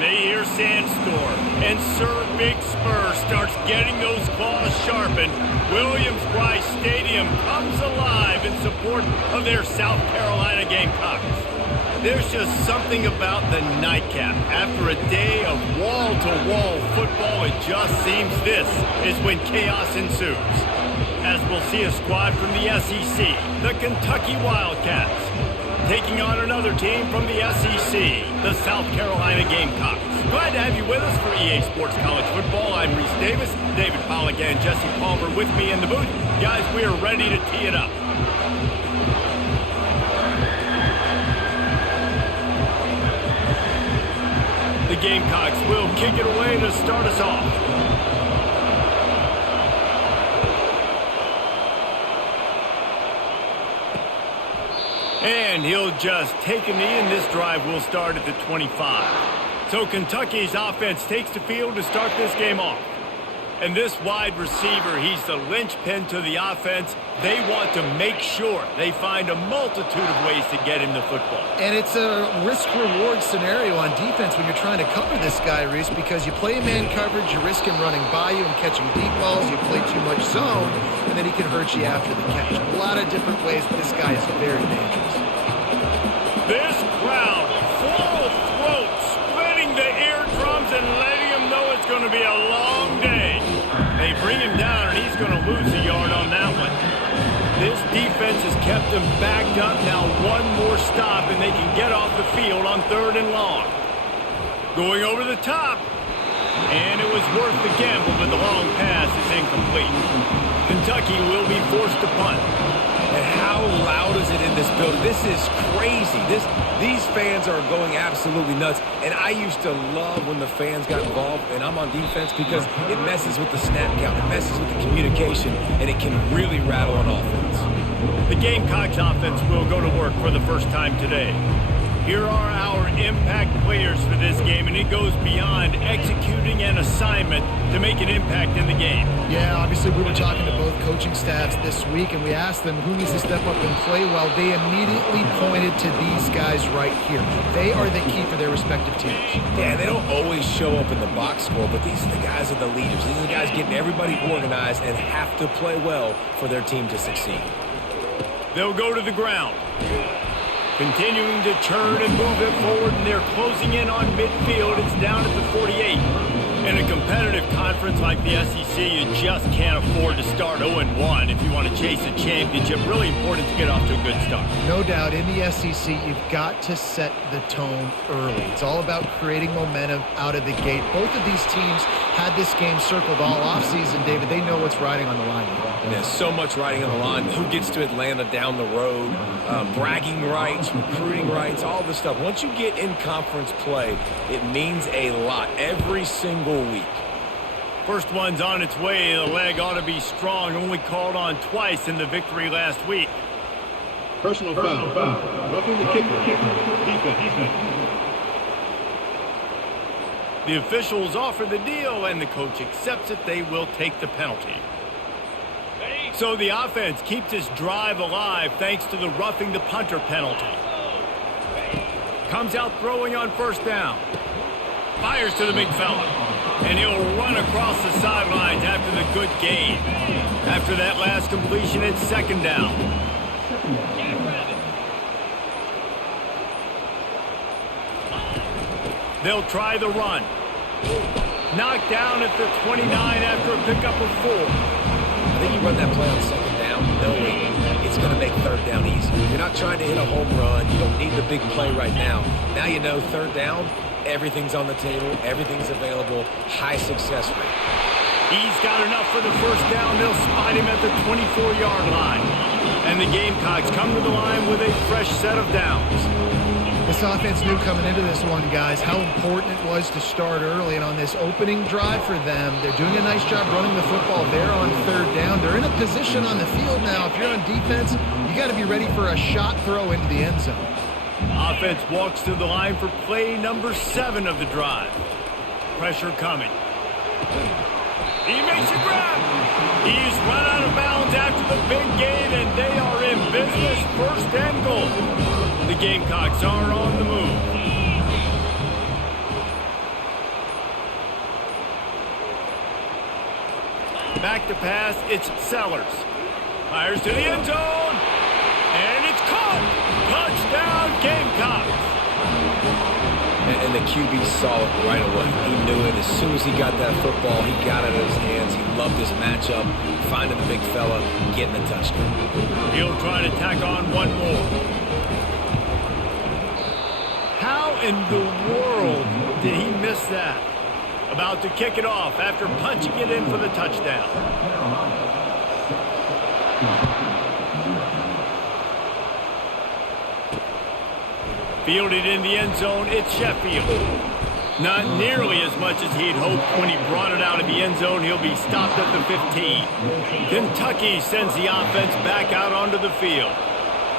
they hear Sandstorm, and Sir Big Spur starts getting those claws sharpened, Williams-Brice Stadium comes alive in support of their South Carolina Gamecocks. There's just something about the nightcap. After a day of wall-to-wall football, it just seems this is when chaos ensues. As we'll see a squad from the SEC, the Kentucky Wildcats, taking on another team from the SEC, the South Carolina Gamecocks. Glad to have you with us for EA Sports College Football. I'm Reese Davis, David Pollack and Jesse Palmer with me in the booth. Guys, we are ready to tee it up. The Gamecocks will kick it away to start us off. And he'll just take a knee, and this drive will start at the 25. So Kentucky's offense takes the field to start this game off. And this wide receiver, he's the linchpin to the offense. They want to make sure they find a multitude of ways to get him the football. And it's a risk-reward scenario on defense when you're trying to cover this guy, Reese, because you play man coverage, you risk him running by you and catching deep balls. You play too much zone, and then he can hurt you after the catch. A lot of different ways, but this guy is very dangerous. This crowd, full throat, splitting the eardrums and letting him know it's going to be a long day. They bring him down, and he's going to lose a yard on that one. This defense has kept him backed up. Now one more stop, and they can get off the field on 3rd and long. Going over the top, and it was worth the gamble, but the long pass is incomplete. Kentucky will be forced to punt. And how loud is it in this building? This is crazy. These fans are going absolutely nuts. And I used to love when the fans got involved, and I'm on defense, because it messes with the snap count. It messes with the communication, and it can really rattle an offense. The Gamecocks offense will go to work for the first time today. Here are our impact players for this game, and it goes beyond executing an assignment to make an impact in the game. Yeah, obviously we were talking to both coaching staffs this week, and we asked them who needs to step up and play well. They immediately pointed to these guys right here. They are the key for their respective teams. Yeah, they don't always show up in the box score, but these are the guys that are the leaders. These are the guys getting everybody organized and have to play well for their team to succeed. They'll go to the ground. Continuing to churn and move it forward, and they're closing in on midfield. It's down at the 48. In a competitive conference like the SEC, you just can't afford to start 0-1 if you want to chase a championship. Really important to get off to a good start. No doubt, in the SEC, you've got to set the tone early. It's all about creating momentum out of the gate. Both of these teams had this game circled all offseason, David. They know what's riding on the line. And there's so much riding on the line. Who gets to Atlanta down the road, bragging rights, recruiting rights, all this stuff. Once you get in conference play, it means a lot every single week. First one's on its way. The leg ought to be strong. Only called on twice in the victory last week. Personal foul. Roughing the kicker. Defense. The officials offer the deal, and the coach accepts it. They will take the penalty. So the offense keeps this drive alive thanks to the roughing the punter penalty. Comes out throwing on first down. Fires to the big fella. And he'll run across the sidelines after the good gain. After that last completion, it's 2nd down. They'll try the run. Knocked down at the 29 after a pickup of 4. I think you run that play on 2nd down knowing it's going to make 3rd down easier. You're not trying to hit a home run. You don't need the big play right now. Now you know 3rd down, everything's on the table, everything's available, high success rate. He's got enough for the first down. They'll spot him at the 24-yard line. And the Gamecocks come to the line with a fresh set of downs. This offense knew coming into this one, guys, how important it was to start early. And on this opening drive for them, they're doing a nice job running the football. They're on 3rd down. They're in a position on the field now. If you're on defense, you got to be ready for a shot throw into the end zone. Offense walks to the line for play number 7 of the drive. Pressure coming. He makes a grab. He's run out of bounds after the big gain, and they are in business. 1st and goal. The Gamecocks are on the move. to pass. It's Sellers. Fires to the end zone. And it's caught. Touchdown, Gamecocks. And the QB saw it right away. He knew it. As soon as he got that football, he got it in his hands. He loved his matchup, finding the big fella, getting the touchdown. He'll try to tack on one more. How in the world did he miss that? About to kick it off after punching it in for the touchdown. Fielded in the end zone, it's Sheffield. Not nearly as much as he'd hoped when he brought it out of the end zone. He'll be stopped at the 15. Kentucky sends the offense back out onto the field.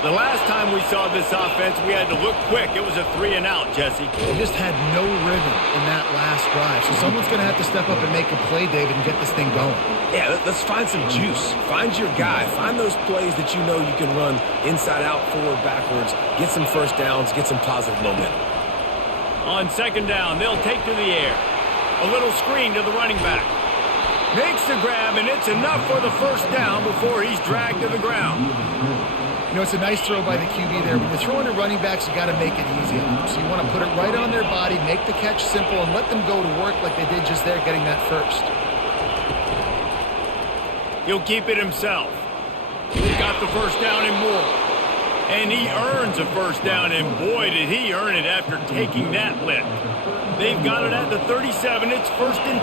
The last time we saw this offense, we had to look quick. It was a 3-and-out, Jesse. They just had no rhythm in that last drive. So someone's going to have to step up and make a play, David, and get this thing going. Yeah, let's find some juice. Find your guy. Find those plays that you know you can run inside out, forward, backwards. Get some first downs. Get some positive momentum. On second down, they'll take to the air. A little screen to the running back. Makes the grab, and it's enough for the first down before he's dragged to the ground. You know, it's a nice throw by the QB there. When you're throwing to running backs, you got to make it easy. So you want to put it right on their body, make the catch simple, and let them go to work like they did just there, getting that first. He'll keep it himself. He's got the first down and more. And he earns a first down, and boy, did he earn it after taking that lick. They've got it at the 37. It's 1st and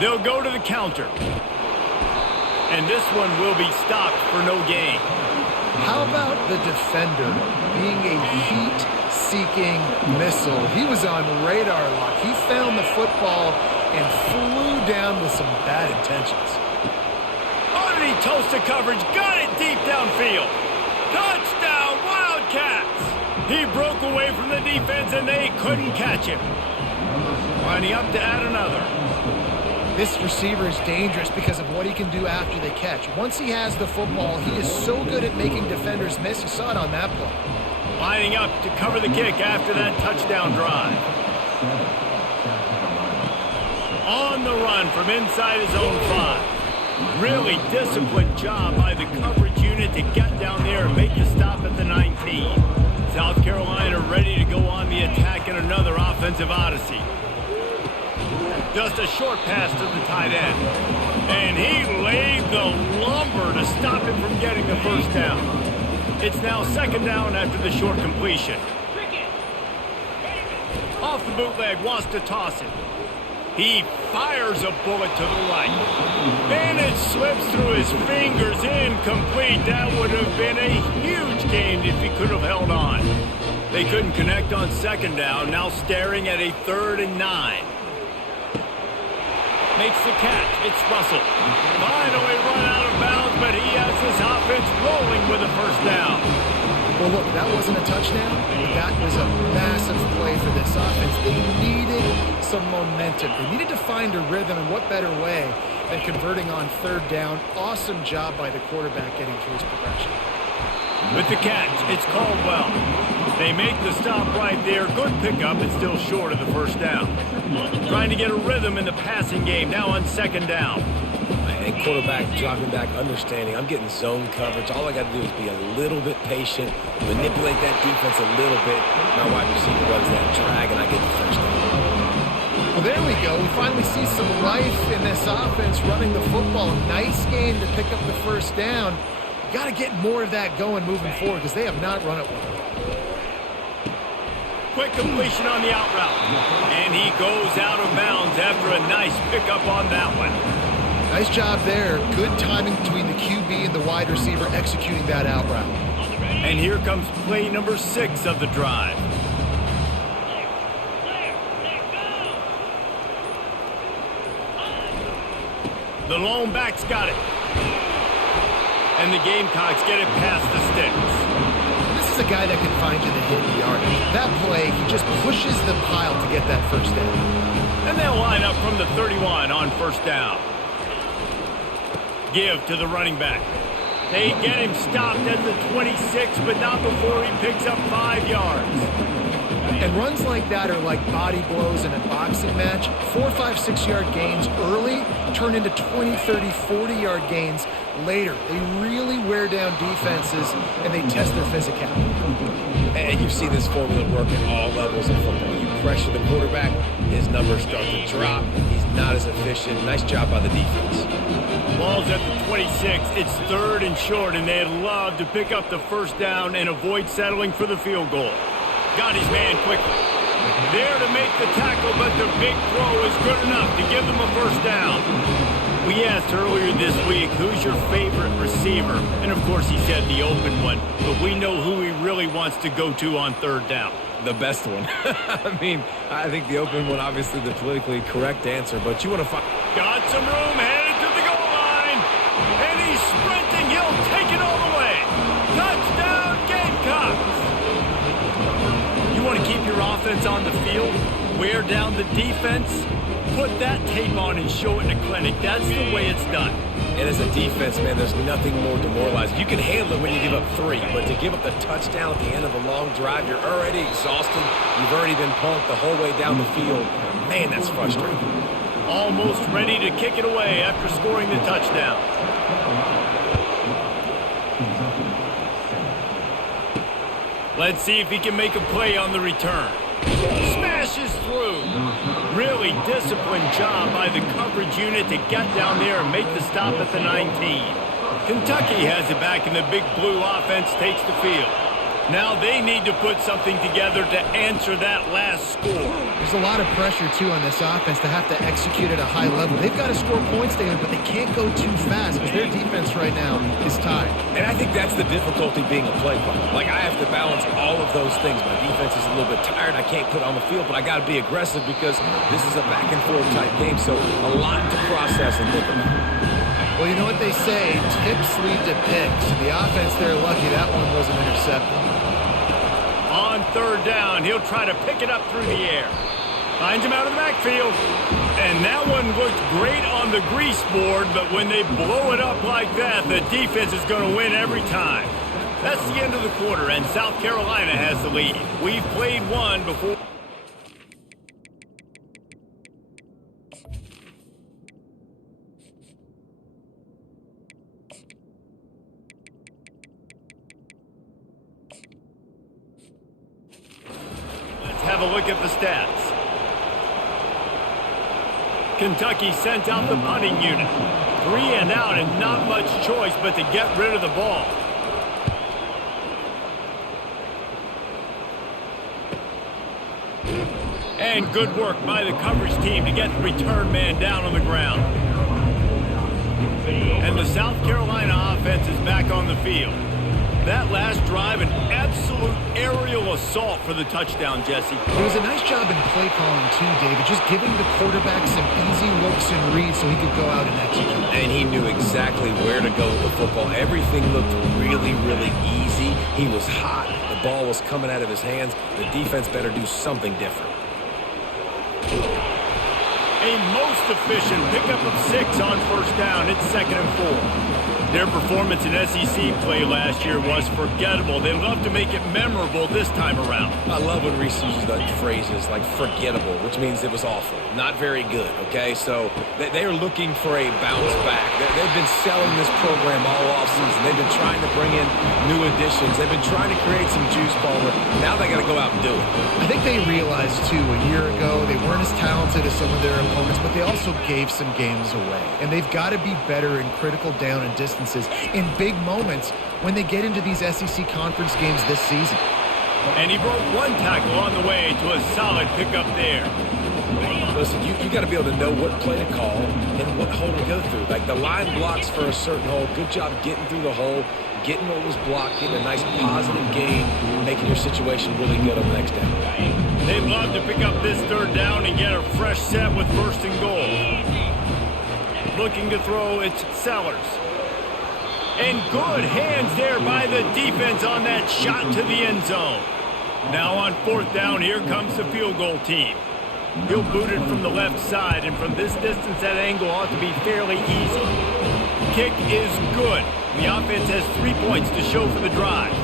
10. They'll go to the counter. And this one will be stopped for no gain. How about the defender being a heat-seeking missile? He was on radar lock. He found the football and flew down with some bad intentions. Underneath toasted coverage, got it deep downfield. Touchdown, Wildcats! He broke away from the defense and they couldn't catch him. Winding up to add another. This receiver is dangerous because of what he can do after the catch. Once he has the football, he is so good at making defenders miss. You saw it on that play. Lining up to cover the kick after that touchdown drive. On the run from inside his own 5. Really disciplined job by the coverage unit to get down there and make the stop at the 19. South Carolina ready to go on the attack in another offensive odyssey. Just a short pass to the tight end. And he laid the lumber to stop him from getting the first down. It's now second down after the short completion. Off the bootleg, wants to toss it. He fires a bullet to the right. And it slips through his fingers, incomplete. That would have been a huge gain if he could have held on. They couldn't connect on second down, now staring at a 3rd and 9. Makes the catch. It's Russell. Finally run out of bounds, but he has this offense rolling with a first down. Well, look, that wasn't a touchdown. That was a massive play for this offense. They needed some momentum. They needed to find a rhythm, and what better way than converting on 3rd down. Awesome job by the quarterback getting through his progression. With the catch, it's Caldwell. They make the stop right there. Good pickup, but still short of the first down. Trying to get a rhythm in the passing game, now on second down. And quarterback dropping back, understanding I'm getting zone coverage. All I got to do is be a little bit patient, manipulate that defense a little bit. My wide receiver runs that drag, and I get the first down. Well, there we go. We finally see some life in this offense running the football. Nice game to pick up the first down. Got to get more of that going moving forward because they have not run it well. Quick completion on the out route. And he goes out of bounds after a nice pickup on that one. Nice job there. Good timing between the QB and the wide receiver executing that out route. And here comes play number 6 of the drive. The lone back's got it. And the Gamecocks get it past the sticks. This is a guy that can find you the hidden yardage. That play, he just pushes the pile to get that first down. And they'll line up from the 31 on first down. Give to the running back. They get him stopped at the 26, but not before he picks up 5 yards. And runs like that are like body blows in a boxing match. 4, 5, 6-yard gains early turn into 20, 30, 40-yard gains later. They really wear down defenses, and they test their physicality. And you've seen this formula work at all levels of football. You pressure the quarterback, his numbers start to drop. He's not as efficient. Nice job by the defense. Ball's at the 26. It's 3rd and short, and they'd love to pick up the first down and avoid settling for the field goal. Got his man quickly. There to make the tackle, but the big throw is good enough to give them a first down. We asked earlier this week, who's your favorite receiver? And, of course, he said the open one. But we know who he really wants to go to on 3rd down. The best one. I mean, I think the open one, obviously the politically correct answer, but you want to find... Got some room, headed to the goal line. And he's sprinting. He'll take it all the way. Touchdown, Gamecocks. You want to keep your offense on the field, wear down the defense, put that tape on and show it in a clinic. That's the way it's done. And as a defense, man, there's nothing more demoralizing. You can handle it when you give up 3, but to give up the touchdown at the end of a long drive, you're already exhausted. You've already been punked the whole way down the field. Man, that's frustrating. Almost ready to kick it away after scoring the touchdown. Let's see if he can make a play on the return. Smashes through. Really disciplined job by the coverage unit to get down there and make the stop at the 19. Kentucky has it back, and the big blue offense takes the field. Now they need to put something together to answer that last score. There's a lot of pressure, too, on this offense to have to execute at a high level. They've got to score points daily, but they can't go too fast because their defense right now is tied. And I think that's the difficulty being a play caller. Like, I have to balance all of those things. My defense is a little bit tired. I can't put on the field, but I got to be aggressive because this is a back-and-forth type game, so a lot to process and think about. Well, you know what they say, tips lead to picks. The offense, they're lucky that one wasn't intercepted. On 3rd down, he'll try to pick it up through the air. Finds him out of the backfield. And that one looked great on the grease board, but when they blow it up like that, the defense is going to win every time. That's the end of the quarter, and South Carolina has the lead. We've played one before. Have a look at the stats. Kentucky sent out the punting unit. 3 and out and not much choice but to get rid of the ball. And good work by the coverage team to get the return man down on the ground. And the South Carolina offense is back on the field. That last drive, an absolute aerial assault for the touchdown, Jesse. It was a nice job in play calling, too, David, just giving the quarterback some easy looks and reads so he could go out and execute. And he knew exactly where to go with the football. Everything looked really, really easy. He was hot. The ball was coming out of his hands. The defense better do something different. A most efficient pickup of 6 on 1st down. It's 2nd and 4. Their performance in SEC play last year was forgettable. They love to make it memorable this time around. I love when Reese uses the phrases like forgettable, which means it was awful, not very good, okay? So they are looking for a bounce back. They've been selling this program all offseason. They've been trying to bring in new additions. They've been trying to create some juice, Palmer. Now they got to go out and do it. I think they realized, too, a year ago they weren't as talented as some of their opponents, but they also gave some games away. And they've got to be better in critical down and distance in big moments when they get into these SEC conference games this season. And he broke 1 tackle on the way to a solid pickup there. Listen, you got to be able to know what play to call and what hole to go through. Like the line blocks for a certain hole. Good job getting through the hole, getting what was blocked, getting a nice positive gain, making your situation really good on the next down. They'd love to pick up this 3rd down and get a fresh set with 1st and goal. Looking to throw, it's Sellers. And good hands there by the defense on that shot to the end zone. Now on 4th down, here comes the field goal team. He'll boot it from the left side, and from this distance, that angle ought to be fairly easy. Kick is good. The offense has 3 points to show for the drive.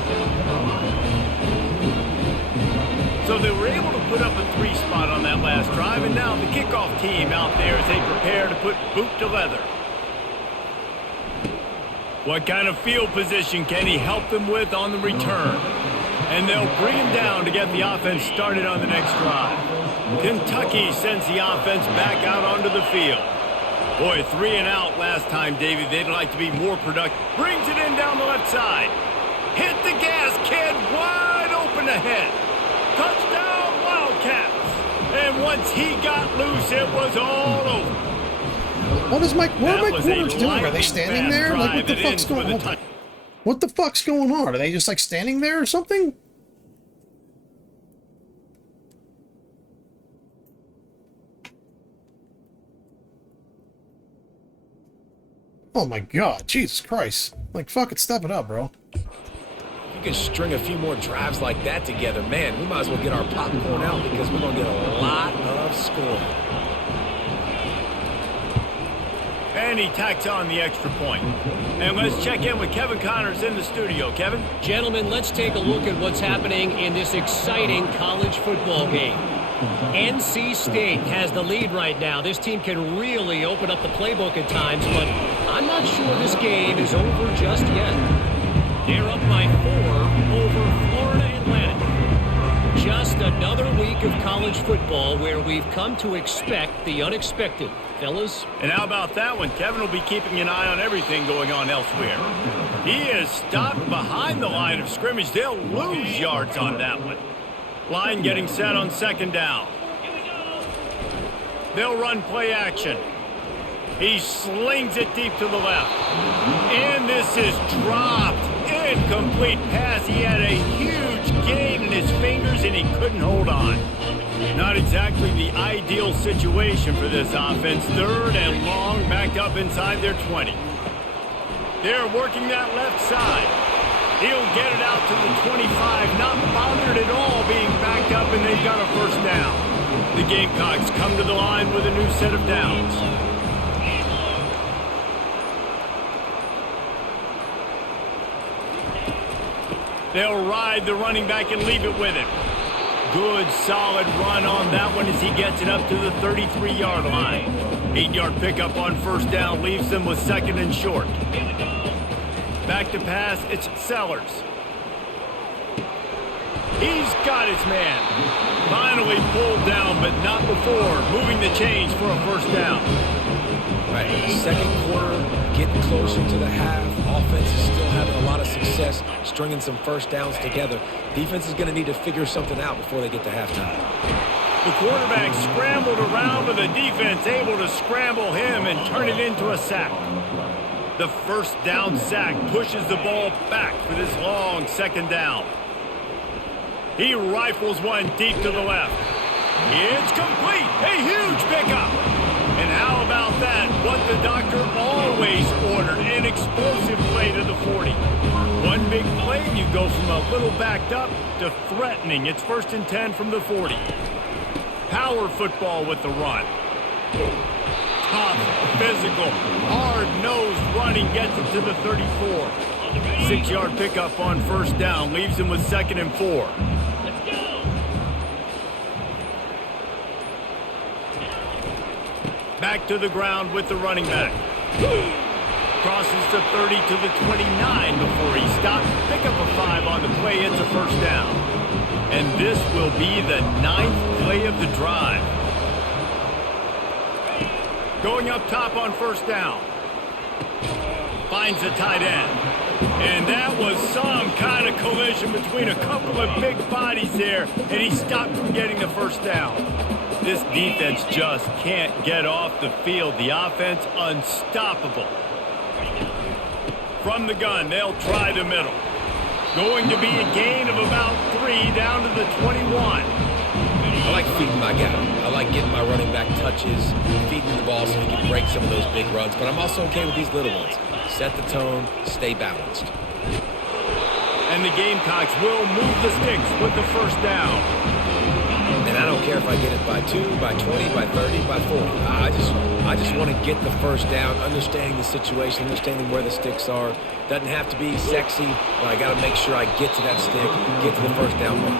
So they were able to put up a 3 spot on that last drive, and now the kickoff team out there as they prepare to put boot to leather. What kind of field position can he help them with on the return? And they'll bring him down to get the offense started on the next drive. Kentucky sends the offense back out onto the field. Boy, 3 and out last time, Davey. They'd like to be more productive. Brings it in down the left side. Hit the gas, kid. Wide open ahead. Touchdown, Wildcats. And once he got loose, it was all over. What are my corners doing? Are they standing there? Like, what the fuck's going on? What the fuck's going on? Are they just, like, standing there or something? Oh my god, Jesus Christ. Like, fucking step it up, bro. You can string a few more drives like that together, man, we might as well get our popcorn out because we're going to get a lot of scoring. And he tacks on the extra point. And let's check in with Kevin Connors in the studio. Kevin? Gentlemen, let's take a look at what's happening in this exciting college football game. NC State has the lead right now. This team can really open up the playbook at times, but I'm not sure this game is over just yet. They're up by 4 over Florida Atlantic. Just another week of college football where we've come to expect the unexpected. Fellas? And how about that one? Kevin will be keeping an eye on everything going on elsewhere. He is stopped behind the line of scrimmage. They'll lose yards on that one. Line getting set on second down. They'll run play action. He slings it deep to the left. And this is dropped. Incomplete pass. He had a huge gain in his fingers and he couldn't hold on. Not exactly the ideal situation for this offense. 3rd and long, backed up inside their 20. They're working that left side. He'll get it out to the 25, not bothered at all being backed up, and they've got a first down. The Gamecocks come to the line with a new set of downs. They'll ride the running back and leave it with him. Good, solid run on that one as he gets it up to the 33-yard line. 8-yard pickup on first down leaves them with 2nd and short. Back to pass, it's Sellers. He's got his man. Finally pulled down, but not before. Moving the chains for a first down. Right, second quarter, getting closer to the half. Offense is still having a lot of success, stringing some first downs together. Defense is going to need to figure something out before they get to halftime. The quarterback scrambled around, but the defense able to scramble him and turn it into a sack. The first down sack pushes the ball back for this long second down. He rifles one deep to the left. It's complete. A huge pickup. And how about that? What the doctor always ordered. An explosive play to the 40. One big play, you go from a little backed up to threatening. It's 1st and 10 from the 40. Power football with the run. Tough, physical, hard-nosed running gets it to the 34. 6-yard pickup on first down leaves him with 2nd and 4. Back to the ground with the running back. Crosses the 30 to the 29 before he stops. Pick up a 5 on the play. It's a first down. And this will be the 9th play of the drive. Going up top on first down. Finds the tight end. And that was some kind of collision between a couple of big bodies there, and he stopped from getting the first down. This defense just can't get off the field. The offense unstoppable. From the gun, they'll try the middle. Going to be a gain of about 3 down to the 21. I like feeding my guy. I like getting my running back touches, feeding the ball so he can break some of those big runs. But I'm also okay with these little ones. Set the tone, stay balanced. And the Gamecocks will move the sticks with the first down. And I don't care if I get it by 2, by 20, by 30, by 40. I just want to get the first down, understanding the situation, understanding where the sticks are. Doesn't have to be sexy, but I got to make sure I get to that stick, get to the first down mark.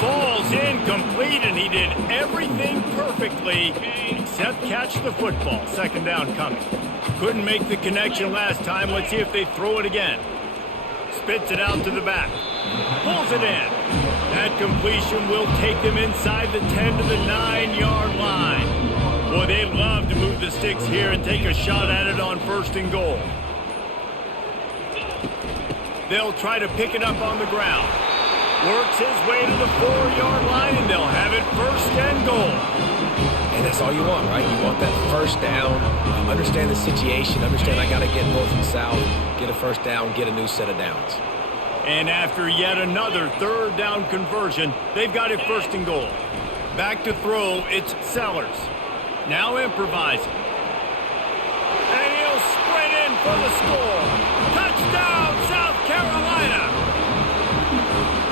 Falls Throws incomplete, and he did everything perfectly except catch the football. Second down coming. Couldn't make the connection last time. Let's see if they throw it again. Spits it out to the back. Pulls it in. That completion will take them inside the 10 to the 9-yard line. Boy, they love to move the sticks here and take a shot at it on 1st and goal. They'll try to pick it up on the ground. Works his way to the 4-yard line, and they'll have it 1st and goal. And that's all you want, right? You want that 1st down. Understand the situation. Understand I got to get north and south. Get a 1st down. Get a new set of downs. And after yet another 3rd down conversion, they've got it 1st and goal. Back to throw, it's Sellers. Now improvising. And he'll sprint in for the score. Touchdown, South Carolina!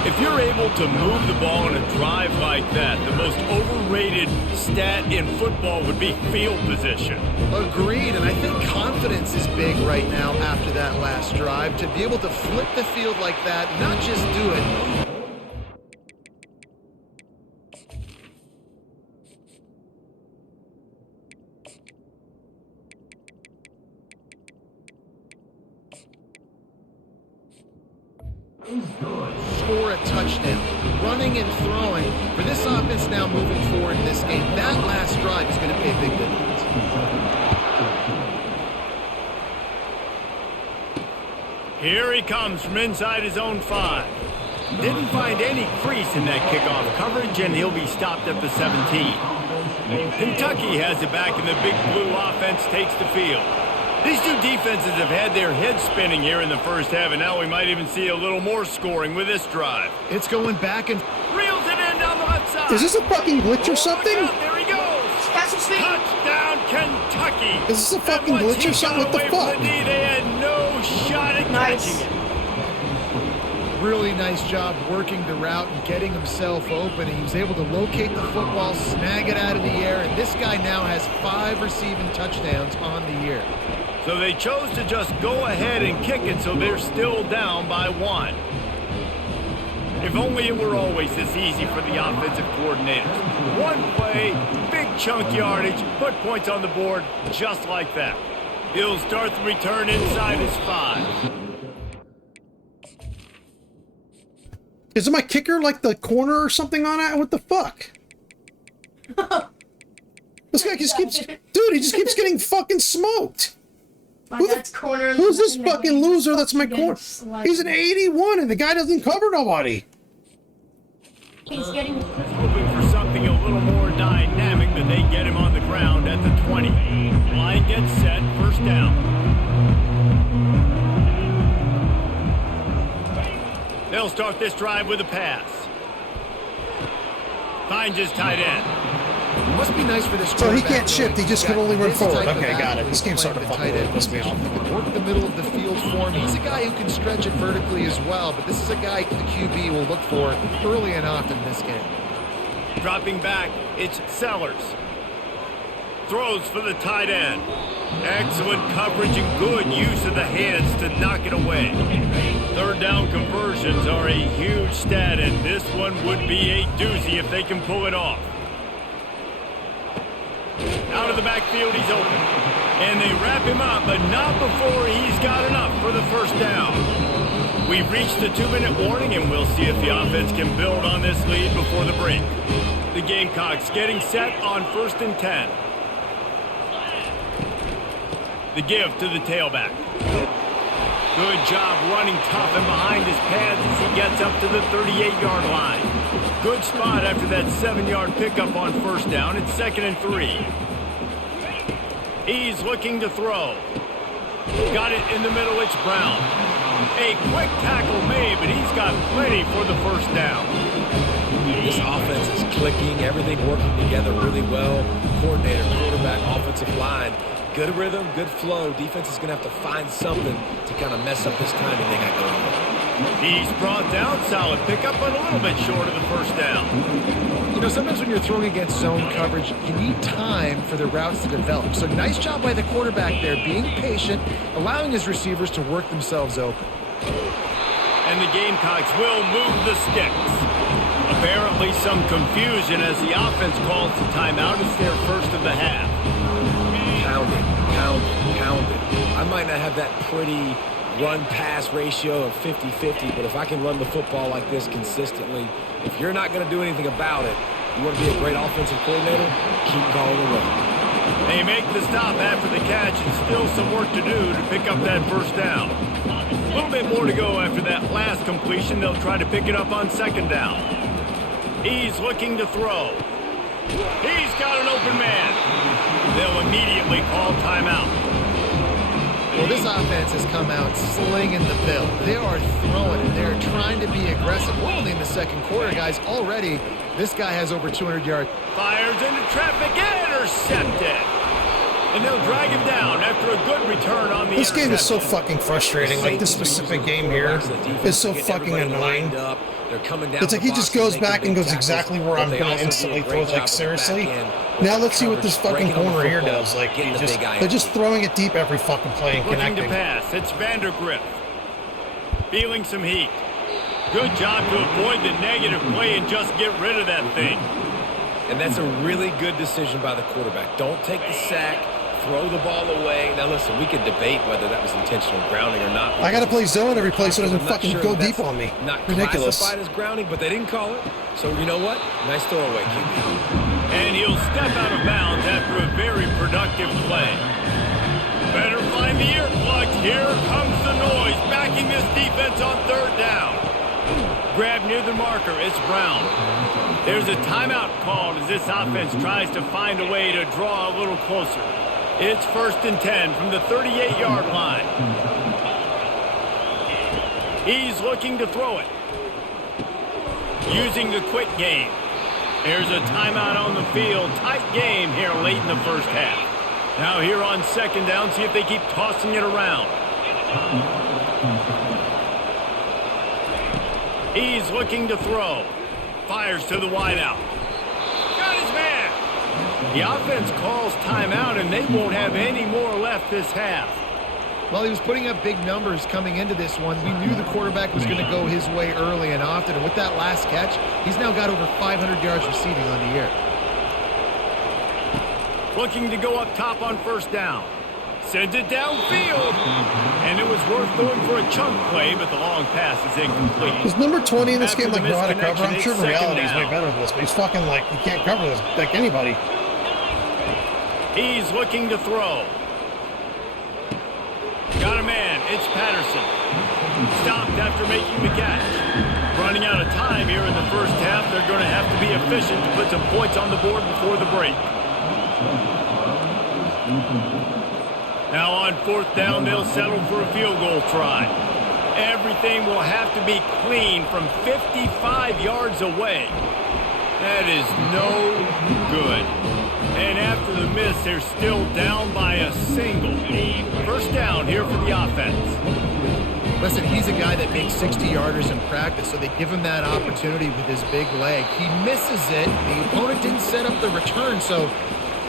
If you're able to move the ball in a drive like that, the most overrated stat in football would be field position. Agreed, and I think confidence is big right now after that last drive. To be able to flip the field like that, not just do it. Score a touchdown. Running and throwing. For this offense now moving forward in this game, that last drive is going to pay big dividends. Here he comes from inside his own 5. Didn't find any crease in that kickoff coverage, and he'll be stopped at the 17. Kentucky has it back, and the Big Blue offense takes the field. These two defenses have had their heads spinning here in the first half, and now we might even see a little more scoring with this drive. It's going back and Reels it in down the left side. Is this a fucking glitch or something? There he goes. Touchdown, Kentucky. Is this a fucking And once glitch he or something? got What the away from fuck? the knee, they had no shot at catching it. really nice job working the route and getting himself open. He was able to locate the football, snag it out of the air, and this guy now has 5 receiving touchdowns on the year. So they chose to just go ahead and kick it, so they're still down by 1. If only it were always this easy for the offensive coordinators. One play, big chunk yardage, put points on the board just like that. He'll start the return inside his 5. Isn't my kicker like the corner or something on it? What the fuck? This guy just keeps... Dude, he just keeps getting fucking smoked. Who's this fucking loser that's my corner? He's an 81 and the guy doesn't cover nobody. He's getting... Hoping for something a little more dynamic, but they get him on the ground at the 20. Line gets set, first down. They'll start this drive with a pass. Finds his tight end. It must be nice for this. So he can't shift, he just can only run forward. Type of Okay, got it. athlete This game's starting to playing fucking the tight end piss me off. position. He can work the middle of the field for him. He's a guy who can stretch it vertically as well, but this is a guy the QB will look for early and often in this game. Dropping back, it's Sellers. Throws for the tight end. Excellent coverage and good use of the hands to knock it away. Third down conversions are a huge stat, and this one would be a doozy if they can pull it off. Out of the backfield, he's open. And they wrap him up, but not before he's got enough for the first down. We've reached the 2-minute warning, and we'll see if the offense can build on this lead before the break. The Gamecocks getting set on 1st and 10. The give to the tailback. Good job running tough and behind his pads as he gets up to the 38-yard line. Good spot after that 7-yard pickup on first down. It's 2nd and 3. He's looking to throw. Got it in the middle. It's Brown. A quick tackle made, but he's got plenty for the first down. This offense is clicking, everything working together really well. Coordinator, quarterback, offensive line. Good rhythm, good flow. Defense is going to have to find something to kind of mess up this timing they got going on. He's brought down. Solid pickup, but a little bit short of the first down. You know, sometimes when you're throwing against zone coverage, you need time for the routes to develop. So nice job by the quarterback there, being patient, allowing his receivers to work themselves open. And the Gamecocks will move the sticks. Apparently some confusion as the offense calls the timeout. It's their first of the half. Pound it. I might not have that pretty run-pass ratio of 50-50, but if I can run the football like this consistently, if you're not going to do anything about it, you want to be a great offensive coordinator, keep calling the run. They make the stop after the catch and still some work to do to pick up that first down. A little bit more to go after that last completion. They'll try to pick it up on second down. He's looking to throw. He's got an open man. They'll immediately call timeout. Well, this offense has come out slinging the bill. They are throwing it. They're trying to be aggressive. We're only in the second quarter, guys. Already, this guy has over 200 yards. Fires into traffic, intercepted. And they'll drag him down after a good return on the This game is so fucking frustrating. Like, this specific game here is so fucking annoying. It's like he just goes back and goes exactly where I'm going to instantly throw. Like, seriously? Now let's see what this fucking corner here does. Like, they're just throwing it deep every fucking play and Looking to connecting. pass, it's Vandergrift. Feeling some heat. Good job to avoid the negative play and just get rid of that thing. And that's a really good decision by the quarterback. Don't take the sack. Throw the ball away. Now, listen, we could debate whether that was intentional grounding or not. I got to play zone every play so it doesn't fucking go deep on me. Not Ridiculous. classified as grounding, but they didn't call it. So, you know what? Nice throwaway, QB. And he'll step out of bounds after a very productive play. Better find the earplugs. Here comes the noise, backing this defense on third down. Grab near the marker. It's Brown. There's a timeout called as this offense tries to find a way to draw a little closer. It's 1st and 10 from the 38-yard line. He's looking to throw it. Using the quick game. There's a timeout on the field. Tight game here late in the first half. Now here on second down, see if they keep tossing it around. He's looking to throw. Fires to the wideout. Got his man. The offense calls timeout, and they won't have any more left this half. Well, he was putting up big numbers coming into this one. We knew the quarterback was going to go his way early and often. And with that last catch, he's now got over 500 yards receiving on the year. Looking to go up top on first down. Sends it downfield. And it was worth going for a chunk play, but the long pass is incomplete. Is number 20 in this After game like the know how to cover? I'm sure in misconnection, reality he's it's way second better than this, but he's fucking like, he can't cover this like anybody. He's looking to throw. Got a man. It's Patterson. Stopped after making the catch. Running out of time here in the first half. They're going to have to be efficient to put some points on the board before the break. Now on fourth down, they'll settle for a field goal try. Everything will have to be clean from 55 yards away. That is no good. And after the miss, they're still down by a single. First down here for the offense. Listen, he's a guy that makes 60-yarders in practice, so they give him that opportunity with his big leg. He misses it. The opponent didn't set up the return, so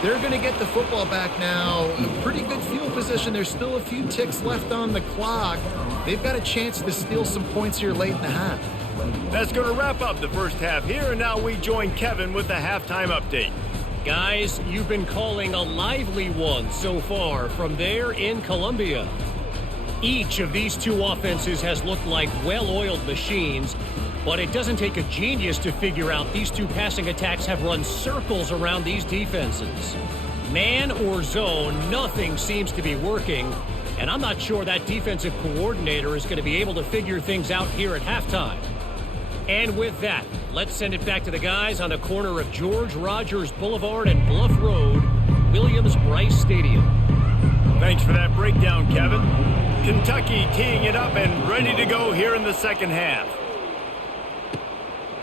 they're going to get the football back now. A pretty good field position. There's still a few ticks left on the clock. They've got a chance to steal some points here late in the half. That's going to wrap up the first half here, and now we join Kevin with the halftime update. Guys, you've been calling a lively one so far from there in Columbia. Each of these two offenses has looked like well-oiled machines, but it doesn't take a genius to figure out these two passing attacks have run circles around these defenses. Man or zone, nothing seems to be working, and I'm not sure that defensive coordinator is going to be able to figure things out here at halftime. And with that, let's send it back to the guys on the corner of George Rogers Boulevard and Bluff Road, Williams-Brice Stadium. Thanks for that breakdown, Kevin. Kentucky teeing it up and ready to go here in the second half.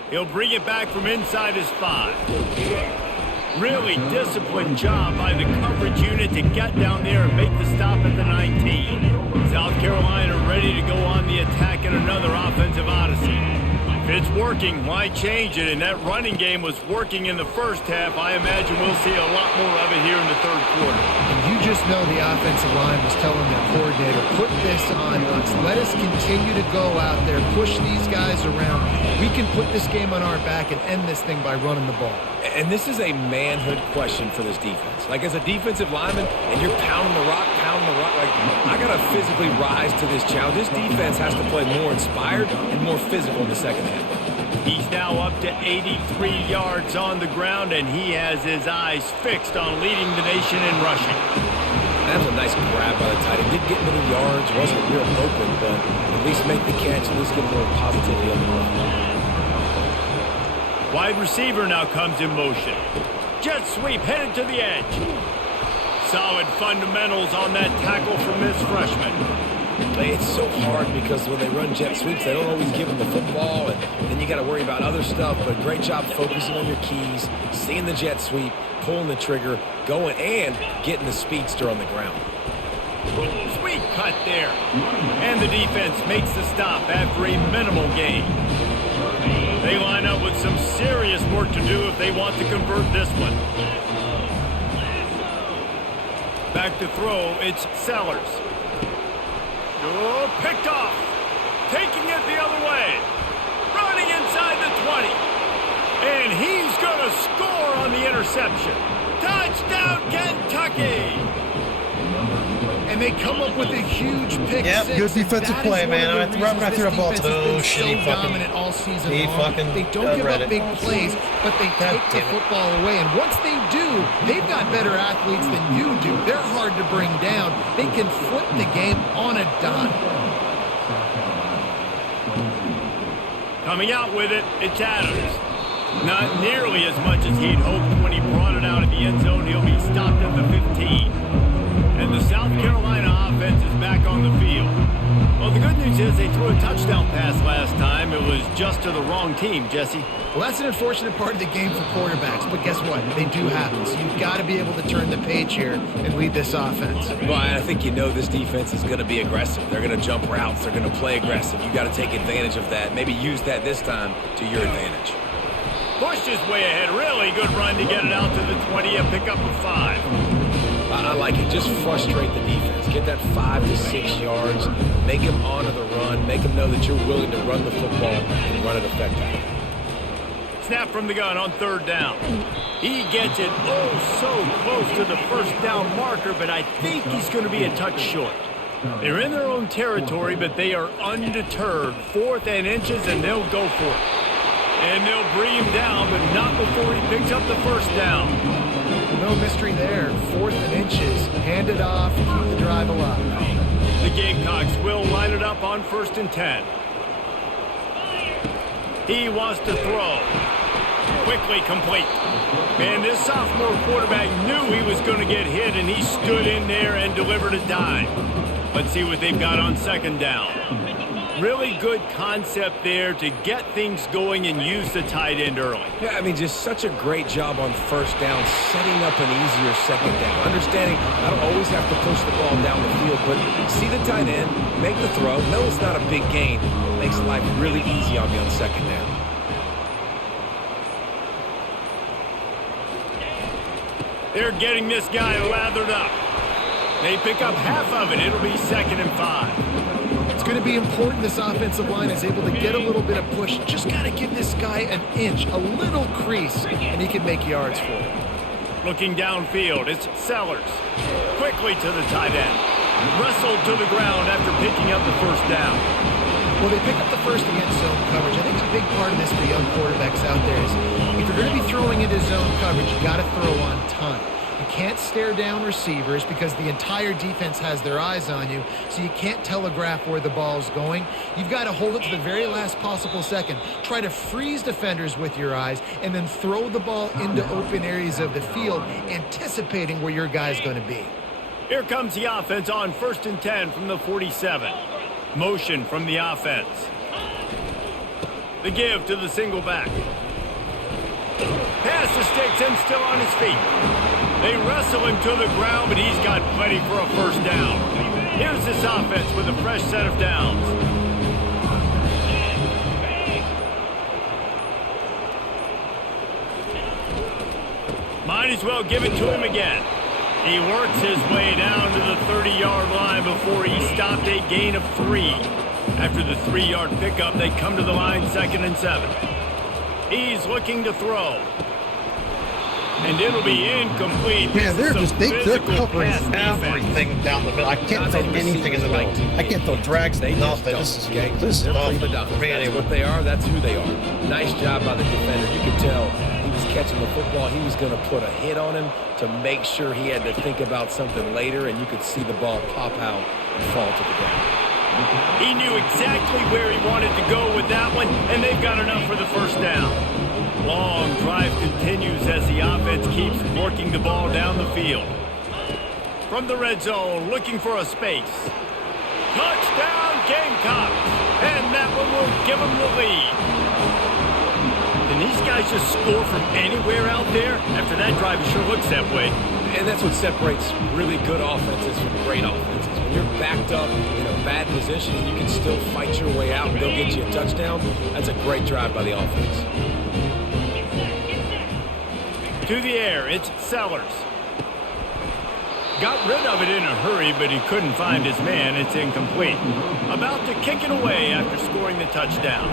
He'll bring it back from inside his 5. Really disciplined job by the coverage unit to get down there and make the stop at the 19. South Carolina ready to go on the attack in another offensive odyssey. If it's working, why change it? And that running game was working in the first half. I imagine we'll see a lot more of it here in the third quarter. And you You just know the offensive line was telling their coordinator, put this on us. Let us continue to go out there, push these guys around. We can put this game on our back and end this thing by running the ball. And this is a manhood question for this defense. Like, as a defensive lineman, and you're pounding the rock, like, I got to physically rise to this challenge. This defense has to play more inspired and more physical in the second half. He's now up to 83 yards on the ground, and he has his eyes fixed on leading the nation in rushing. That was a nice grab by the tight end. Didn't get many yards, wasn't real open, but at least make the catch, at least get a little positivity on the run. Wide receiver now comes in motion. Jet sweep headed to the edge. Solid fundamentals on that tackle from this freshman. It's so hard because when they run jet sweeps, they don't always give them the football, and then you got to worry about other stuff. But great job focusing on your keys, seeing the jet sweep, pulling the trigger, going, and getting the speedster on the ground. Sweet cut there. And the defense makes the stop after a minimal gain. They line up with some serious work to do if they want to convert this one. Back to throw, it's Sellers. Oh, picked off. Taking it the other way. Running inside the 20. And he's going to score on the interception. Touchdown, Kentucky! And they come up with a huge pick six. Good defensive play, man. I'm not through a ball to those shitty fucking. All season He long. fucking. They don't give up big plays, but they take the football away. And once they do, they've got better athletes than you do. They're hard to bring down. They can flip the game on a dime. Coming out with it, it's Adams. Not nearly as much as he'd hoped when he brought it out of the end zone. He'll be stopped at the 15. And the South Carolina offense is back on the field. Well, the good news is they threw a touchdown pass last time. It was just to the wrong team, Jesse. Well, that's an unfortunate part of the game for quarterbacks, but guess what? They do happen. So you've got to be able to turn the page here and lead this offense. Well, I think you know this defense is going to be aggressive. They're going to jump routes. They're going to play aggressive. You got to take advantage of that. Maybe use that this time to your advantage. Pushed his way ahead. Really good run to get it out to the 20 and pick up a 5. I like it. Just frustrate the defense. Get that 5 to 6 yards. Make them honor the run. Make them know that you're willing to run the football and run it effectively. Snap from the gun on third down. He gets it so close to the first down marker, but I think he's going to be a touch short. They're in their own territory, but they are undeterred. 4th and inches, and they'll go for it. And they'll bring him down, but not before he picks up the first down. No mystery there. 4th and inches. Hand it off. Keep the drive alive. The Gamecocks will line it up on 1st and 10. He wants to throw. Quickly complete. And this sophomore quarterback knew he was going to get hit, and he stood in there and delivered a dime. Let's see what they've got on 2nd down. Really good concept there to get things going and use the tight end early. Yeah, I mean, just such a great job on 1st down, setting up an easier 2nd down. Understanding I don't always have to push the ball down the field, but see the tight end, make the throw. No, it's not a big gain. It makes life really easy on me on 2nd down. They're getting this guy lathered up. They pick up half of it. It'll be 2nd and 5. It's going to be important this offensive line is able to get a little bit of push. Just got to give this guy an inch, a little crease, and he can make yards for it. Looking downfield, it's Sellers. Quickly to the tight end. Wrestled to the ground after picking up the first down. Well, they pick up the first against zone coverage. I think a big part of this for young quarterbacks out there is if you're going to be throwing into zone coverage, you got to throw on time. You can't stare down receivers because the entire defense has their eyes on you, so you can't telegraph where the ball's going. You've got to hold it to the very last possible second. Try to freeze defenders with your eyes, and then throw the ball into open areas of the field, anticipating where your guy's going to be. Here comes the offense on 1st and 10 from the 47. Motion from the offense. The give to the single back. Pass to Sticks and still on his feet. They wrestle him to the ground, but he's got plenty for a 1st down. Here's this offense with a fresh set of downs. Might as well give it to him again. He works his way down to the 30-yard line before he stopped a gain of 3. After the 3-yard pickup, they come to the line 2nd and 7. He's looking to throw. And it'll be incomplete. Man, they're covering pass everything down the middle. I can't throw anything in the middle. I can't throw drags, nothing. This is nothing for me anyway. anyway. What they are, that's who they are. Nice job by the defender. You could tell he was catching the football. He was going to put a hit on him to make sure he had to think about something later, and you could see the ball pop out and fall to the ground. He knew exactly where he wanted to go with that one, and they've got enough for the first down. Long drive continues as the offense keeps working the ball down the field. From the red zone, looking for a space. Touchdown, Gamecocks! And that one will give them the lead. Can these guys just score from anywhere out there? After that drive, it sure looks that way. And that's what separates really good offenses from great offenses. When you're backed up in a bad position and you can still fight your way out and they'll get you a touchdown, that's a great drive by the offense. To the air, it's Sellers. Got rid of it in a hurry, but he couldn't find his man. It's incomplete. About to kick it away after scoring the touchdown.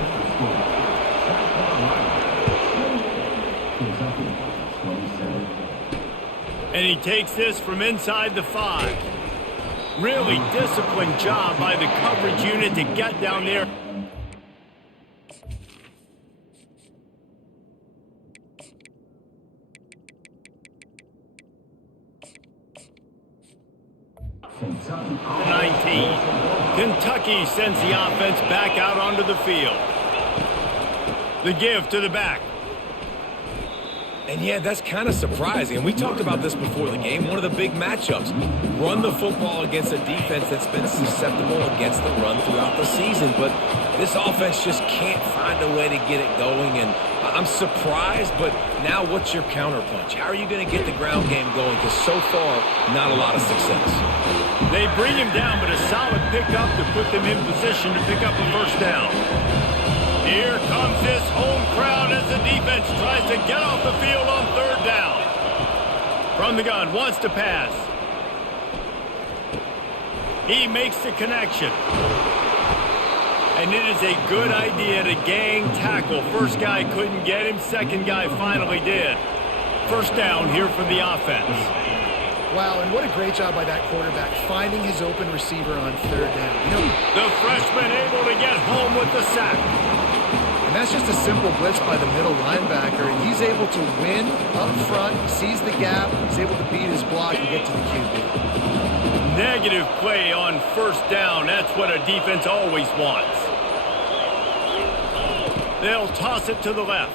And he takes this from inside the 5. Really disciplined job by the coverage unit to get down there. The 19. Kentucky sends the offense back out onto the field. The give to the back. And yeah, that's kind of surprising. And we talked about this before the game. One of the big matchups. Run the football against a defense that's been susceptible against the run throughout the season. But this offense just can't find a way to get it going. And I'm surprised, but now what's your counterpunch? How are you going to get the ground game going? Because so far, not a lot of success. They bring him down, but a solid pickup to put them in position to pick up a first down. Here comes this home crowd as the defense tries to get off the field on 3rd down. From the gun, wants to pass. He makes the connection. And it is a good idea to gang tackle. First guy couldn't get him. Second guy finally did. First down here for the offense. Wow, and what a great job by that quarterback, finding his open receiver on 3rd down. You know, the freshman able to get home with the sack. And that's just a simple blitz by the middle linebacker, and he's able to win up front, he sees the gap, he's able to beat his block and get to the QB. Negative play on first down. That's what a defense always wants. They'll toss it to the left.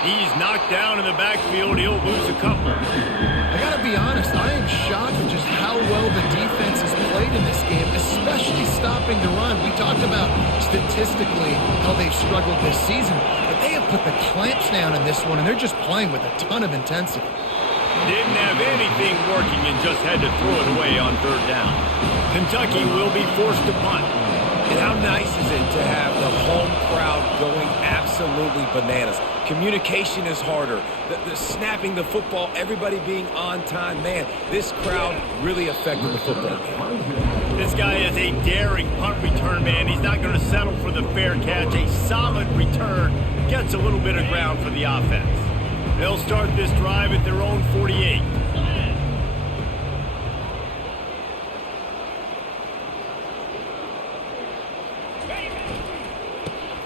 He's knocked down in the backfield. He'll lose a couple. I got to be honest, I am shocked at just how well the defense has played in this game, especially stopping the run. We talked about statistically how they've struggled this season, but they have put the clamps down in this one, and they're just playing with a ton of intensity. Didn't have anything working and just had to throw it away on 3rd down. Kentucky will be forced to punt. And how nice is it to have the home crowd going absolutely bananas? Communication is harder. The snapping the football, everybody being on time. Man, this crowd really affected the football game. This guy is a daring punt return man. He's not going to settle for the fair catch. A solid return gets a little bit of ground for the offense. They'll start this drive at their own 48.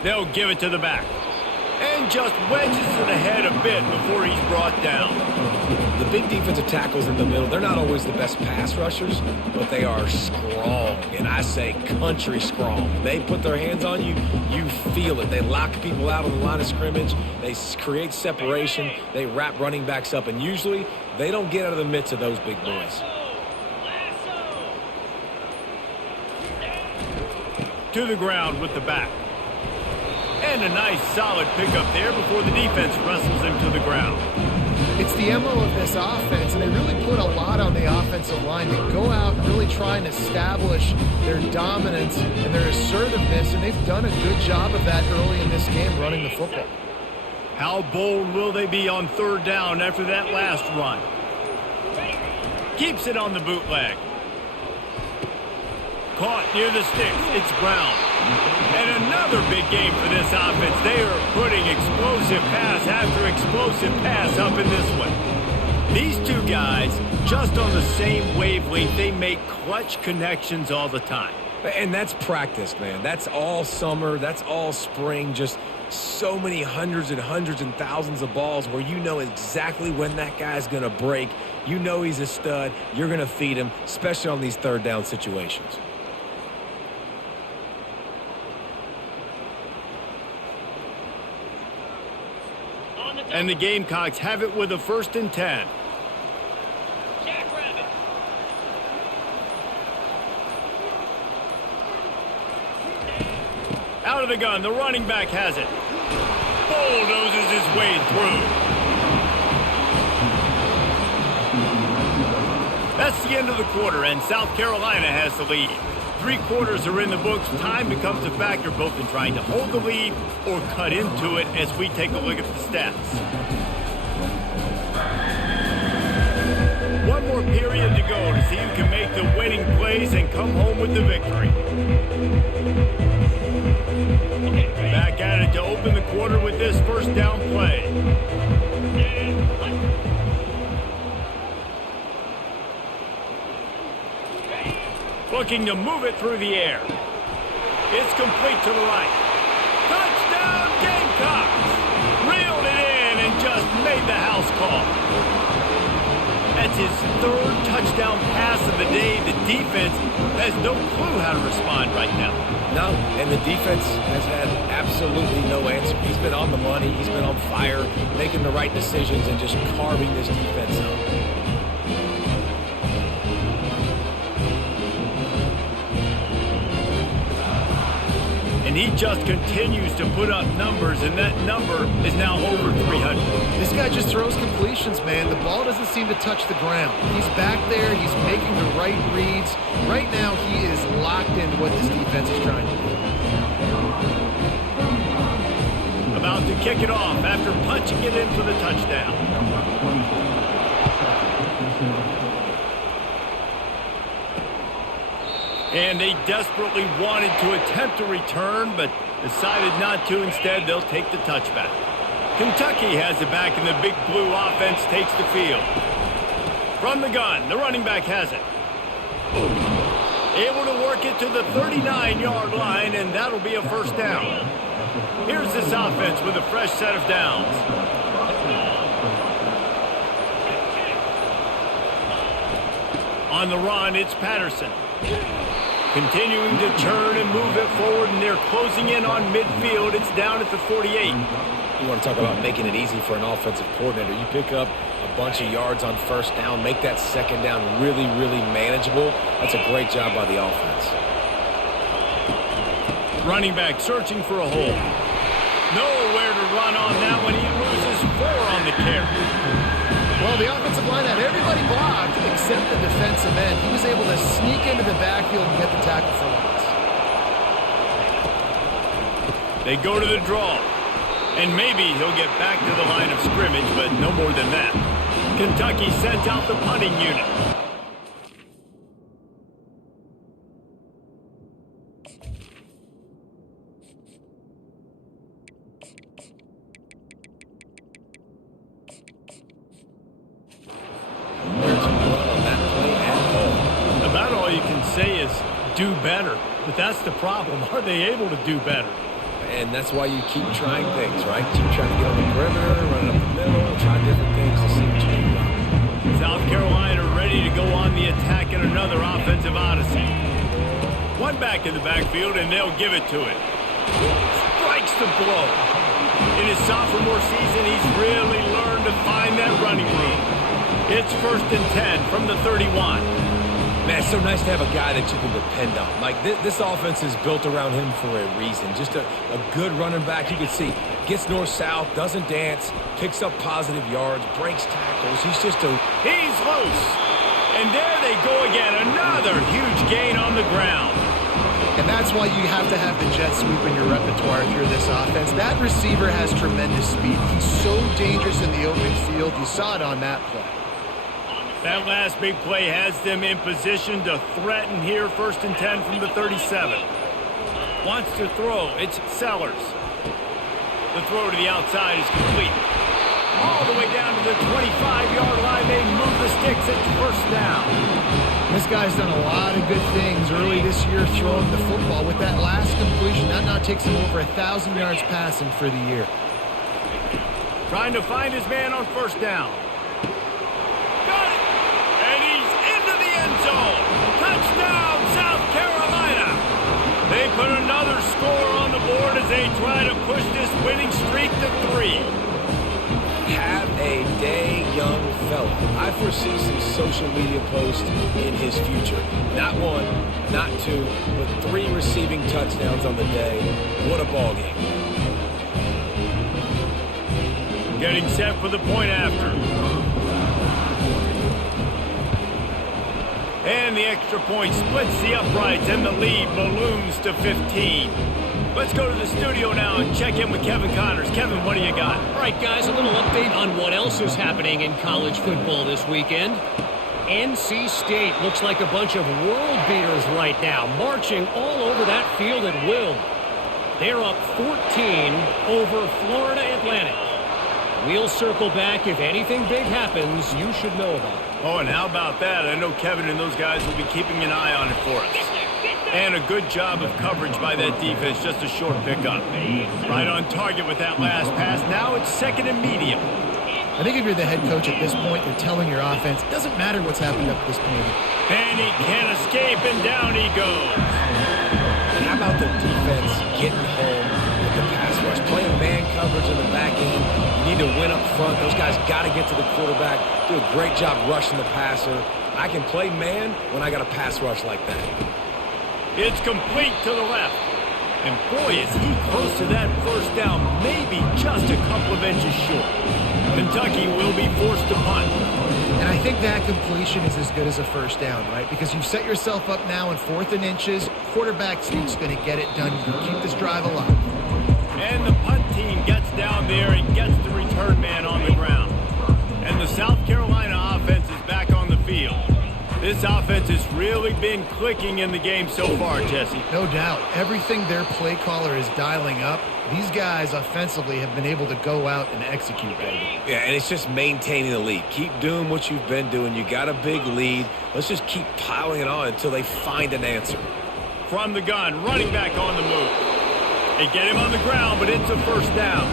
They'll give it to the back. And just wedges it ahead a bit before he's brought down. The big defensive tackles in the middle, they're not always the best pass rushers, but they are strong, and I say country strong. They put their hands on you, you feel it. They lock people out on the line of scrimmage. They create separation. They wrap running backs up, and usually they don't get out of the midst of those big boys. To the ground with the back. And a nice solid pickup there before the defense wrestles him to the ground. It's the MO of this offense, and they really put a lot on the offensive line. They go out and really try and establish their dominance and their assertiveness, and they've done a good job of that early in this game running the football. How bold will they be on 3rd down after that last run? Keeps it on the bootleg. Caught near the sticks. It's Brown. And another big game for this offense. They are putting explosive pass after explosive pass up in this one. These two guys, just on the same wavelength, they make clutch connections all the time. And that's practice, man. That's all summer. That's all spring. Just so many hundreds and thousands of balls where you know exactly when that guy's going to break. You know he's a stud. You're going to feed him, especially on these third down situations. And the Gamecocks have it with a 1st and 10. Jackrabbit. Out of the gun, the running back has it. Bulldozes his way through. That's the end of the quarter, and South Carolina has the lead. 3 quarters are in the books. Time becomes a factor both in trying to hold the lead or cut into it as we take a look at the stats. 1 more period to go to see who can make the winning plays and come home with the victory. Back at it to open the quarter with this 1st down play. Looking to move it through the air. It's complete to the right. Touchdown Gamecocks! Reeled it in and just made the house call. That's his 3rd touchdown pass of the day. The defense has no clue how to respond right now. No, and the defense has had absolutely no answer. He's been on the money. He's been on fire, making the right decisions and just carving this defense up. And he just continues to put up numbers, and that number is now over 300. This guy just throws completions, man. The ball doesn't seem to touch the ground. He's back there. He's making the right reads. Right now, he is locked into what this defense is trying to do. About to kick it off after punching it in for the touchdown. And they desperately wanted to attempt a return, but decided not to. Instead, they'll take the touchback. Kentucky has it back, and the Big Blue offense takes the field. From the gun, the running back has it. Able to work it to the 39-yard line, and that'll be a 1st down. Here's this offense with a fresh set of downs. On the run, it's Patterson. Continuing to turn and move it forward, and they're closing in on midfield. It's down at the 48. You want to talk about making it easy for an offensive coordinator. You pick up a bunch of yards on 1st down, make that 2nd down really, really manageable. That's a great job by the offense. Running back searching for a hole. Nowhere to run on that one. He loses 4 on the carry. Well, the offensive line had everybody blocked except the defensive end. He was able to sneak into the backfield and get the tackle for loss. They go to the draw. And maybe he'll get back to the line of scrimmage, but no more than that. Kentucky sends out the punting unit. About all you can say is do better. But that's the problem. Are they able to do better? And that's why you keep trying things, right? Keep trying to get on the perimeter, run up the middle, try different things to see what you can do. South Carolina ready to go on the attack in another offensive odyssey. 1 back in the backfield, and they'll give it to it. Strikes the blow. In his sophomore season, he's really learned to find that running room. It's 1st and 10 from the 31. Man, it's so nice to have a guy that you can depend on. Like, this offense is built around him for a reason. Just a good running back. You can see, gets north-south, doesn't dance, picks up positive yards, breaks tackles. He's loose. And there they go again. Another huge gain on the ground. And that's why you have to have the jet sweep in your repertoire if you're this offense. That receiver has tremendous speed. He's so dangerous in the open field. You saw it on that play. That last big play has them in position to threaten here. 1st and 10 from the 37. Wants to throw. It's Sellers. The throw to the outside is complete. All the way down to the 25-yard line. They move the sticks. It's 1st down. This guy's done a lot of good things early this year throwing the football. With that last completion, that now takes him over 1,000 yards passing for the year. Trying to find his man on 1st down. Got it! And he's into the end zone. Touchdown, South Carolina. They put another score on the board as they try to push this winning streak to 3. Have a day, young fella. I foresee some social media posts in his future. Not 1, not 2, but 3 receiving touchdowns on the day. What a ball game. Getting set for the point after. And the extra point splits the uprights, and the lead balloons to 15. Let's go to the studio now and check in with Kevin Connors. Kevin, what do you got? All right, guys, a little update on what else is happening in college football this weekend. NC State looks like a bunch of world beaters right now, marching all over that field at will. They're up 14 over Florida Atlantic. We'll circle back. If anything big happens, you should know about it. Oh, and how about that? I know Kevin and those guys will be keeping an eye on it for us. And a good job of coverage by that defense. Just a short pickup. Right on target with that last pass. Now it's 2nd and medium. I think if you're the head coach at this point, you're telling your offense, it doesn't matter what's happened up to this point. And he can't escape, and down he goes. And how about the defense getting home with the pass rush? Playing man coverage in the back end. You need to win up front. Those guys got to get to the quarterback. Do a great job rushing the passer. I can play man when I got a pass rush like that. It's complete to the left. And boy, is he close to that 1st down, maybe just a couple of inches short. Kentucky will be forced to punt. And I think that completion is as good as a 1st down, right? Because you've set yourself up now in 4th and inches. Quarterback sneak's going to get it done. You can keep this drive alive. And the punt team gets down there and gets the return man on the ground. And the South Carolina offense is back on the field. This offense has really been clicking in the game so far, Jesse. No doubt. Everything their play caller is dialing up, these guys offensively have been able to go out and execute, baby. Yeah, and it's just maintaining the lead. Keep doing what you've been doing. You got a big lead. Let's just keep piling it on until they find an answer. From the gun, running back on the move. They get him on the ground, but it's a 1st down.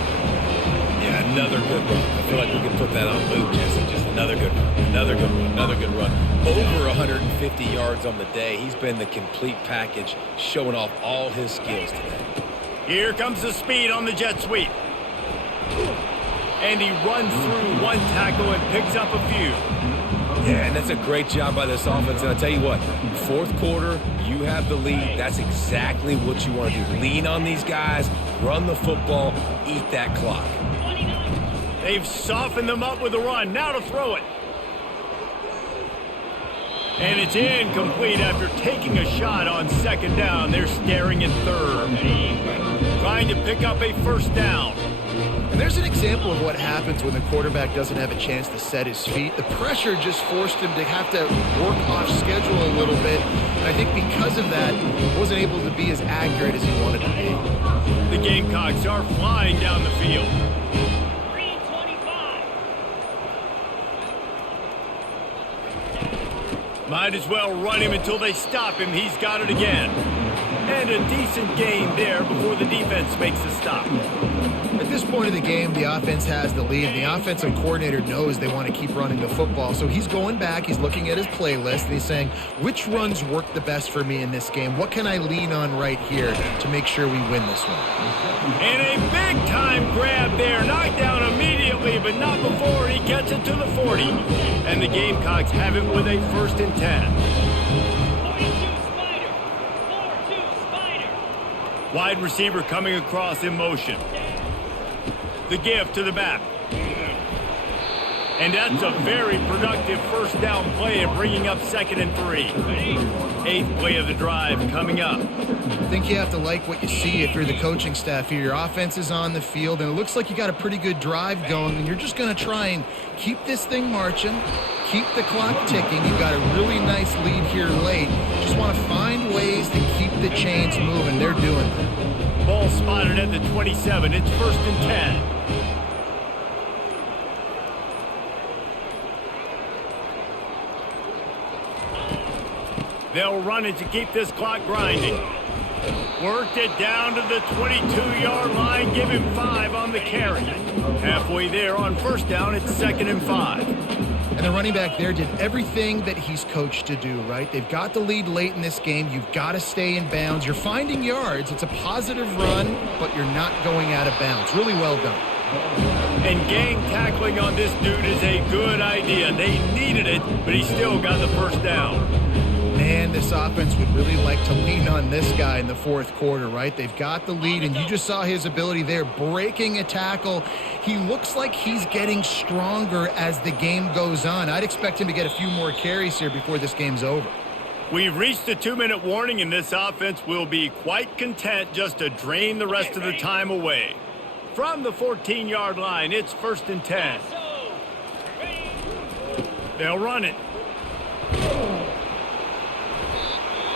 Yeah, another good run. I feel like we can put that on loop, Jesse. Just another good run, another good run, another good run. Over 150 yards on the day. He's been the complete package, showing off all his skills today. Here comes the speed on the jet sweep. And he runs through 1 tackle and picks up a few. Yeah, and that's a great job by this offense. And I'll tell you what, 4th quarter, you have the lead. That's exactly what you want to do. Lean on these guys, run the football, eat that clock. They've softened them up with a run. Now to throw it. And it's incomplete after taking a shot on 2nd down. They're staring at 3rd. Trying to pick up a 1st down. And there's an example of what happens when the quarterback doesn't have a chance to set his feet. The pressure just forced him to have to work off schedule a little bit. And I think because of that, he wasn't able to be as accurate as he wanted to be. The Gamecocks are flying down the field. Might as well run him until they stop him. He's got it again. And a decent gain there before the defense makes a stop. At this point of the game, the offense has the lead. The offensive coordinator knows they want to keep running the football. So he's going back, he's looking at his playlist, and he's saying, which runs work the best for me in this game? What can I lean on right here to make sure we win this one? And a big-time grab there. Knocked down immediately, but not before he gets it to the 40. And the Gamecocks have it with a 1st and 10. Wide receiver coming across in motion. The give to the back. And that's a very productive first down play of bringing up 2nd and 3. 8th play of the drive coming up. I think you have to like what you see if you're the coaching staff here. Your offense is on the field, and it looks like you got a pretty good drive going, and you're just going to try and keep this thing marching, keep the clock ticking. You've got a really nice lead here late. Just want to find ways to keep the chains moving. They're doing it. Ball spotted at the 27. It's 1st and 10. They'll run it to keep this clock grinding. Worked it down to the 22-yard line. Give him 5 on the carry. Halfway there on 1st down, it's 2nd and 5. And the running back there did everything that he's coached to do, right? They've got the lead late in this game. You've got to stay in bounds. You're finding yards. It's a positive run, but you're not going out of bounds. Really well done. And gang tackling on this dude is a good idea. They needed it, but he still got the 1st down. Man, this offense would really like to lean on this guy in the 4th quarter, right? They've got the lead, and you just saw his ability there, breaking a tackle. He looks like he's getting stronger as the game goes on. I'd expect him to get a few more carries here before this game's over. We've reached the 2-minute warning, and this offense will be quite content just to drain the rest of the time away. From the 14-yard line, it's 1st and 10. They'll run it.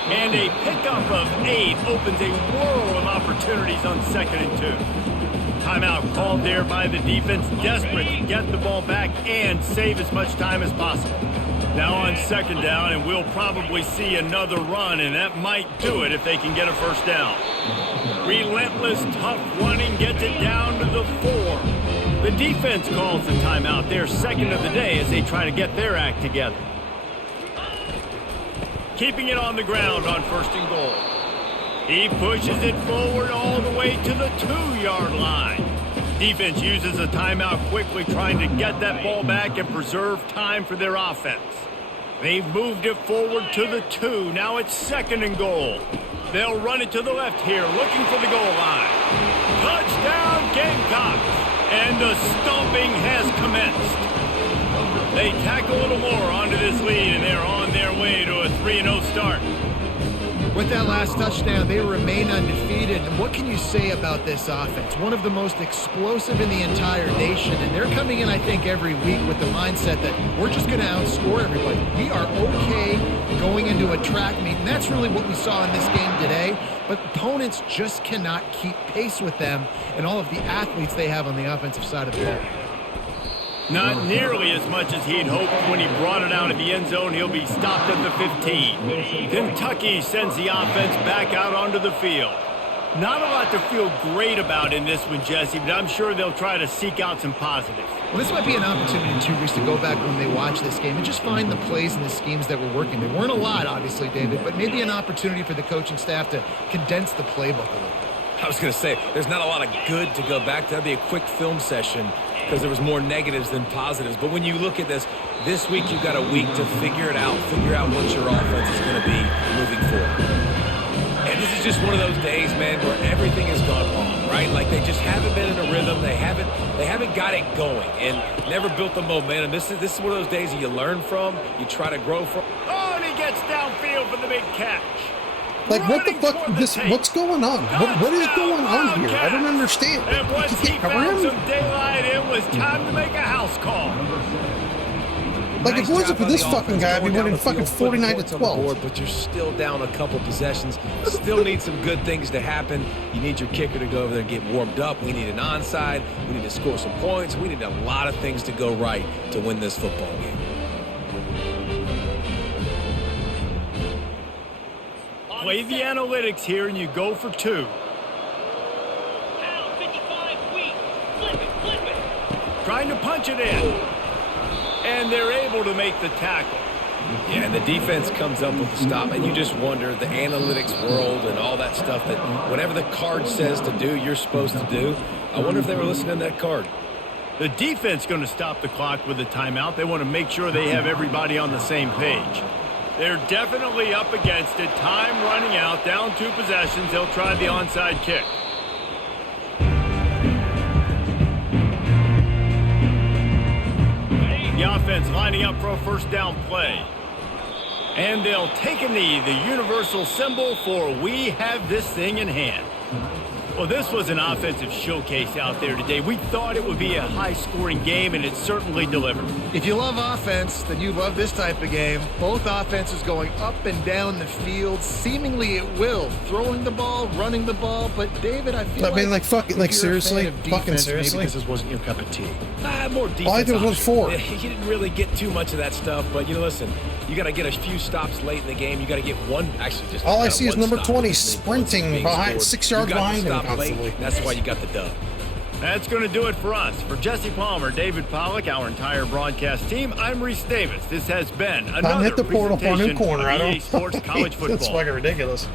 And a pickup of 8 opens a whirl of opportunities on 2nd and 2. Timeout called there by the defense, desperate to get the ball back and save as much time as possible. Now on 2nd down, and we'll probably see another run, and that might do it if they can get a 1st down. Relentless, tough running gets it down to the 4. The defense calls the timeout, their 2nd of the day, as they try to get their act together. Keeping it on the ground on 1st and goal. He pushes it forward all the way to the 2-yard line. Defense uses a timeout quickly, trying to get that ball back and preserve time for their offense. They've moved it forward to the 2. Now it's 2nd and goal. They'll run it to the left here, looking for the goal line. Touchdown, Gamecocks! And the stomping has commenced. They tack a little more onto this lead, and they're on their way to a 3-0 start. With that last touchdown, they remain undefeated. And what can you say about this offense? One of the most explosive in the entire nation. And they're coming in, I think, every week with the mindset that we're just going to outscore everybody. We are okay going into a track meet. And that's really what we saw in this game today. But opponents just cannot keep pace with them and all of the athletes they have on the offensive side of the ball. Not nearly as much as he'd hoped when he brought it out of the end zone. He'll be stopped at the 15. Kentucky sends the offense back out onto the field. Not a lot to feel great about in this one, Jesse, but I'm sure they'll try to seek out some positives. Well, this might be an opportunity in 2 weeks to go back when they watch this game and just find the plays and the schemes that were working. There weren't a lot, obviously, David, but maybe an opportunity for the coaching staff to condense the playbook a little bit. I was going to say, there's not a lot of good to go back to. That'd be a quick film session because there was more negatives than positives. But when you look at this week you've got a week to figure it out, figure out what your offense is going to be moving forward. And this is just one of those days, man, where everything has gone wrong, right? Like they just haven't been in a rhythm. They haven't got it going and never built the momentum. This is one of those days that you learn from, you try to grow from. Oh, and he gets downfield for the big catch. Like, what the fuck? What's going on? What is going on here? I don't understand. And once he found some daylight, it was time to make a house call. Like, if it wasn't for this fucking guy, I'd be winning fucking 49-12. But you're still down a couple possessions. Still need some good things to happen. You need your kicker to go over there and get warmed up. We need an onside. We need to score some points. We need a lot of things to go right to win this football game. Play the analytics here, and you go for 2. Trying to punch it in. And they're able to make the tackle. Yeah, and the defense comes up with the stop, and you just wonder, the analytics world and all that stuff, that whatever the card says to do, you're supposed to do. I wonder if they were listening to that card. The defense going to stop the clock with a timeout. They want to make sure they have everybody on the same page. They're definitely up against it. Time running out, down 2 possessions. They'll try the onside kick. offense lining up for a first down play. And they'll take a knee, the universal symbol for we have this thing in hand. Well, this was an offensive showcase out there today. We thought it would be a high-scoring game, and it certainly delivered. If you love offense, then you love this type of game. Both offenses going up and down the field, seemingly at will, throwing the ball, running the ball. But David, I feel like fucking, like, if you're a seriously? fan of Fucking defense, seriously? maybe this wasn't your cup of tea. More defense. All I did was option. 4. He didn't really get too much of that stuff, but, listen, you got to get a few stops late in the game. You got to get one, actually, just All I see is one number stop 20 being sprinting behind, scored. 6 yards You got to behind him stop late. constantly. That's why you got the dub. That's going to do it for us. For Jesse Palmer, David Pollack, our entire broadcast team, I'm Reese Davis. This has been another Hit the portal for a new presentation corner. of I EA don't. Sports College Football. That's fucking ridiculous.